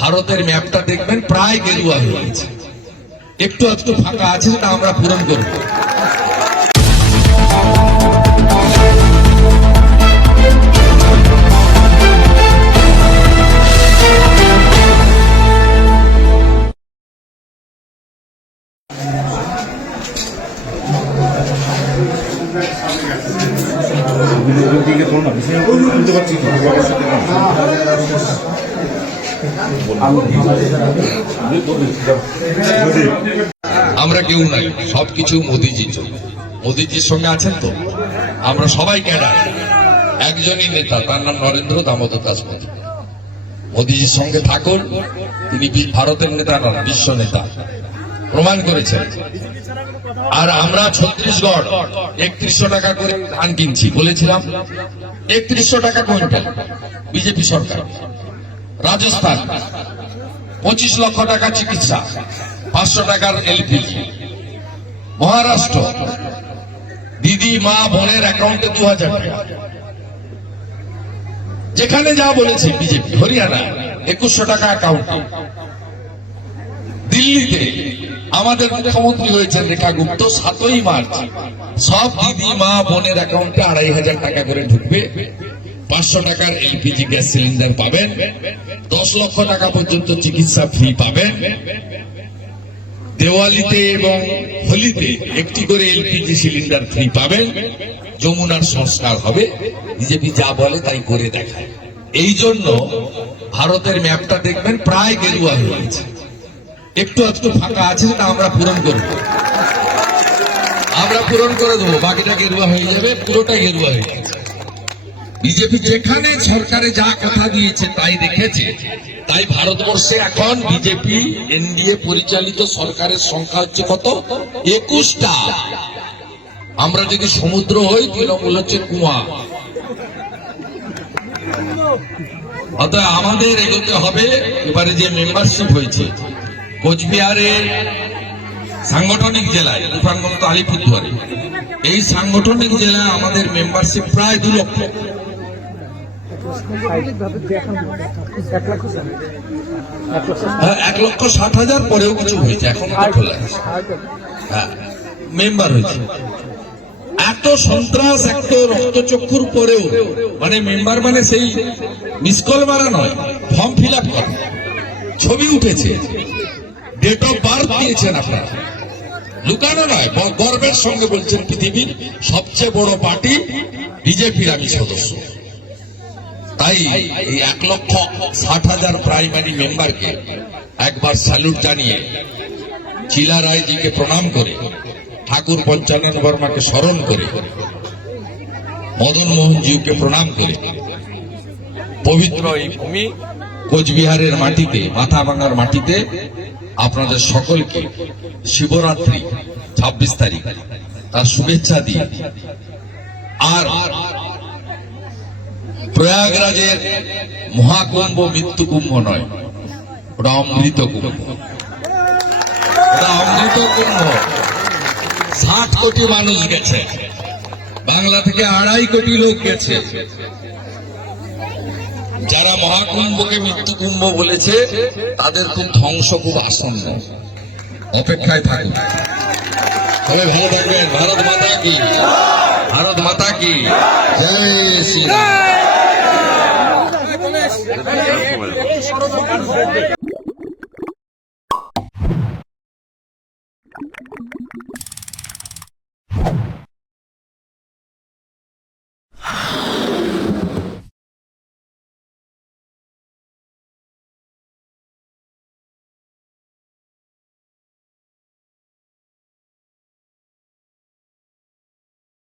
ভারতের ম্যাপটা দেখবেন, প্রায় গেরুয়া হয়ে গেছে। একটু একটু ফাঁকা আছে সেটা আমরা পূরণ করব। দিকে পারছি আমরা কেউ নাই, সবকিছু জন্য মোদিজির সঙ্গে আছেন তো? আমরা সবাই ক্যাডার। একজনই নেতা, তার নাম নরেন্দ্র দামোদর দাস মোদী। মোদিজির সঙ্গে থাকুন, তিনি ভারতের নেতা নন বিশ্ব নেতা। প্রমাণ করেছেন। আর আমরা ছত্রিশগড় একত্রিশশো টাকা করে ধান কিনছি, বলেছিলাম। একত্রিশশো টাকা কুইন্টাল, বিজেপি সরকার। রাজস্থান, পঁচিশ লক্ষ টাকা চিকিৎসা, পাঁচশো টাকার এলপিজি মহারাষ্ট্র, দিদি, মা, বোনের অ্যাকাউন্টে দু হাজার টাকা। যেখানে যা বলেছে বিজেপি, হরিয়ানা, একুশশো টাকা অ্যাকাউন্টে দিল্লিতে আমাদের মুখ্যমন্ত্রী হয়েছেন রেখা গুপ্ত, সাতই মার্চ। সব দিদি, মা, বোনের অ্যাকাউন্টে আড়াই হাজার টাকা করে ঢুকবে। পাঁচশো টাকার এলপিজি গ্যাস সিলিন্ডার পাবেন। দশ লক্ষ টাকা পর্যন্ত চিকিৎসা ফ্রি পাবেন। দেওয়ালিতে এবং হোলিতে একটি করে এলপিজি সিলিন্ডার ফ্রি পাবেন। যমুনার সংস্কার হবে। বিজেপি যা বলে তাই করে দেখায়। এই জন্য ভারতের ম্যাপটা দেখবেন, প্রায় গেরুয়া হয়ে গেছে। একটু একটু ফাঁকা আছে সেটা আমরা পূরণ করব আমরা পূরণ করে দেবো, বাকিটা গেরুয়া হয়ে যাবে পুরোটা গেরুয়া হয়ে গেছে বিজেপি যেখানে সরকারে যা কথা দিয়েছে তাই রেখেছে তাই ভারতবর্ষে এখন বিজেপি, এনডিএ পরিচালিত সরকারের সংখ্যা হচ্ছে কত? একুশটা। আমরা যদি সমুদ্র হই, তৃণমূল হচ্ছে কুয়া। অতএব আমাদের এগোতে হবে। এবারে যে মেম্বারশিপ হয়েছে, কোচবিহারে, সাংগঠনিক জেলায় তুফানগঞ্জ তো আলিপুরদুয়ারে। এই সাংগঠনিক জেলায় আমাদের মেম্বারশিপ প্রায় দু লক্ষ। এক লক্ষ ষাট হাজার পরেও কিছু হয়েছে, এখন খোলা হ্যাঁ মেম্বার হয়েছে। এত সন্ত্রাস, এত রক্তচক্ষুর পরেও মানে মেম্বার মানে সেই মিসকল মারা নয়, ফর্ম ফিল আপ ছবি উঠেছে। ডেট অফ বার্থ দিয়েছেন আপনারা। লুকানো নয় গর্বের সঙ্গে বলছেন পৃথিবীর সবচেয়ে বড় পার্টি, বিজেপির আমি সদস্য। তাই এই এক লক্ষ ষাট হাজার প্রাইমারি মেম্বারকে একবার স্যালুট জানিয়ে চিলা রায়জিকে প্রণাম করে, ঠাকুর পঞ্চানন বর্মাকে স্মরণ করে, মদন মোহন জিউকে প্রণাম করে, পবিত্র এই ভূমি কোচবিহারের মাটিতে মাথা ভাঙার মাটিতে আপনাদের সকলকে শিবরাত্রি ছাব্বিশ তারিখ, তার শুভেচ্ছা দিই আর প্রয়াগরাজের মহাকুম্ভ মৃত্যু কুম্ভ নয়, ওটা অমৃত কুম্ভ। অমৃত কুম্ভ। ষাট কোটি মানুষ গেছে। বাংলা থেকে আড়াই কোটি লোক গেছে। যারা মহাকুম্ভকে মৃত্যু কুম্ভ বলেছে, তাদের খুব ধ্বংস, খুব আসন্ন। অপেক্ষায় থাকুন। তবে ভালো থাকবেন। ভারত মাতা কি? ভারত মাতা কি? জয় শ্রীরাম